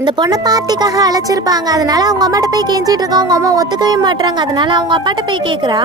இந்த பொண்ணை பார்ட்டிக்காக அழைச்சிருப்பாங்க. அதனால அவங்க அம்மாட்ட போய் கெஞ்சிட்டு இருக்கா. அவங்க அம்மா ஒத்துக்கவே மாட்டாங்க. அதனால அவங்க அப்பாட்ட போய் கேக்குறா.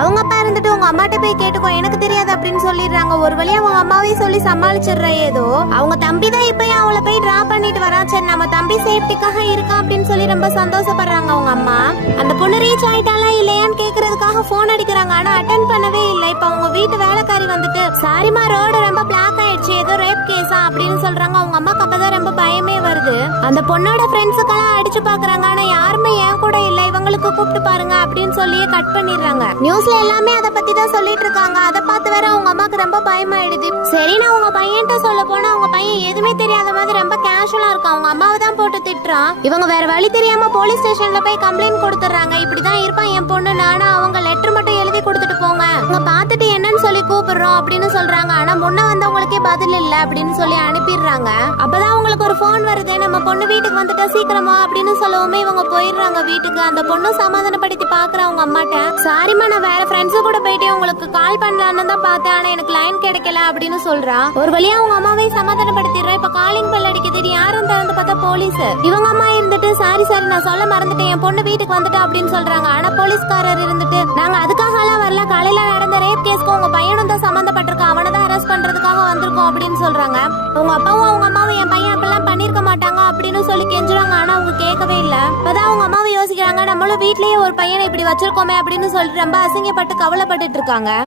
அவங்க அப்பா இருந்துட்டு உங்க அம்மாட்ட போய் கேட்டுக்கோ, எனக்கு தெரியாது அப்படின்னு சொல்லிடுறாங்க. ஒரு வழியா அவங்க அம்மாவே சொல்லி சமாளிச்சிடுற. ஏதோ அவங்க தம்பி தான் இப்ப அவளை போய் டிரா பண்ணிட்டு வரான். சரி நம்ம தம்பி சேஃப்டிக்காக இருக்கான் அப்படின்னு சொல்லி ரொம்ப சந்தோஷப்படுறாங்க அவங்க அம்மா. அந்த பொண்ணு ரீச் ஆயிட்டாலா இல்லையான்னு கேக்குறதுக்காக போன் அடிக்கிறாங்க. ஆனா அட்டென்ட் பண்ணவே இல்லை. இப்ப அவங்க வீட்டு வேலைக்காரி வந்துட்டு சாரிமா ரோடு ரொம்ப பிளாக் ஆயிடுச்சு, ஏதோ ரேப் கேஸா அப்படின்னு சொல்றாங்க. அவங்க அம்மாக்கு அப்பதான் ரொம்ப பயமே வருது. அந்த பொண்ணோட ஃப்ரெண்ட்ஸுக்கெல்லாம் அடிச்சு பாக்குறாங்க. ஆனா யாருமே ஏன் கூட இல்ல, இவங்களுக்கு கூப்பிட்டு பாருங்க அப்படின்னு சொல்லி கட் பண்ணிடுறாங்க. நியூஸ்ல எல்லாமே அதை பத்தி தான் சொல்லிட்டு இருக்காங்க. அதை பார்த்து வேற அவங்க அம்மாக்கு ரொம்ப பயமாயிடுது. சரி நான் உங்க பையன்ட்ட சொல்ல போனா அவங்க பையன் எதுவுமே தெரியாத மாதிரி ரொம்ப கேஷுவலா இருக்கான். அவங்க அம்மாவை தான் போட்டு திட்டுறான். இவங்க வேற வழி தெரியாம போலீஸ் ஸ்டேஷன்ல போய் கம்ப்ளைண்ட் கொடுத்துறாங்க. இப்படிதான் இருப்பான் என் பொண்ணு, நானும் அவங்க லெட்டர் மட்டும் எழுதி கொடுத்துட்டு போங்க, அவங்க பார்த்துட்டு என்னன்னு சொல்லி கூப்பிடுறோம் அப்படின்னு சொல்றாங்க. ஆனா முன்ன வந்தவங்களுக்கே பதில் இல்ல அப்படின்னு சொல்லி அனுப்பிடுறாங்க. அப்பதான் அவங்களுக்கு ஒரு போன் வருது, நம்ம பொண்ணு வீட்டுக்கு வந்துட்டா சீக்கிரமா அப்படின்னு சொல்லவுமே இவங்க போயிடுறாங்க வீட்டுக்கு. அந்த பொண்ணு சமாதானப்படுத்தி பாக்குற அவங்க அம்மாட்ட, சாரிமா நான் வேற ஃப்ரெண்ட்ஸ் கூட போயிட்டு உங்களுக்கு கால் பண்ணலான்னு தான் பார்த்தேன், ஆனா எனக்கு லைன் கிடைக்கல அப்படின்னு சொல்றா. ஒரு வழியா அவங்க அம்மாவே சமாதானப்படுத்திடுறா. இப்ப காலிங் பெல் அடிக்குது, யாரும் திறந்து பார்த்தா போலீஸ். இவங்க அம்மா இருந்துட்டு சாரி நான் சொல்ல மறந்துட்டேன், என் பொண்ணு வீட்டுக்கு வந்துட்டா அப்படின்னு சொல்றாங்க. ஆனா போலீஸ்காரர் இருந்துட்டு நாங்க அதுக்காக எல்லாம் வரல, காலையில நடந்த ரேப் கேஸ்க்கு உங்க பையனும் தான் சம்பந்தப்பட்டிருக்கான், அவனை தான் அரெஸ்ட் பண்றதுக்காக வந்திருக்கோம் அப்படின்னு சொல்றாங்க. உங்க அப்பாவும் அவங்க அம்மாவும் என் பையன் அப்பெல்லாம் பண்ணிருக்க மாட்டாங்க அப்படின்னு சொல்லி கெஞ்சுறாங்க. ஆனா அவங்க கேட்கவே இல்ல. அப்பதான் அவங்க அம்மாவை யோசிக்கிறாங்க, நம்மளும் வீட்லயே ஒரு பையனை இப்படி வச்சிருக்கோமே அப்படின்னு சொல்லிட்டு ரொம்ப அசிங்கப்பட்டு கவலைப்பட்டுட்டு இருக்காங்க.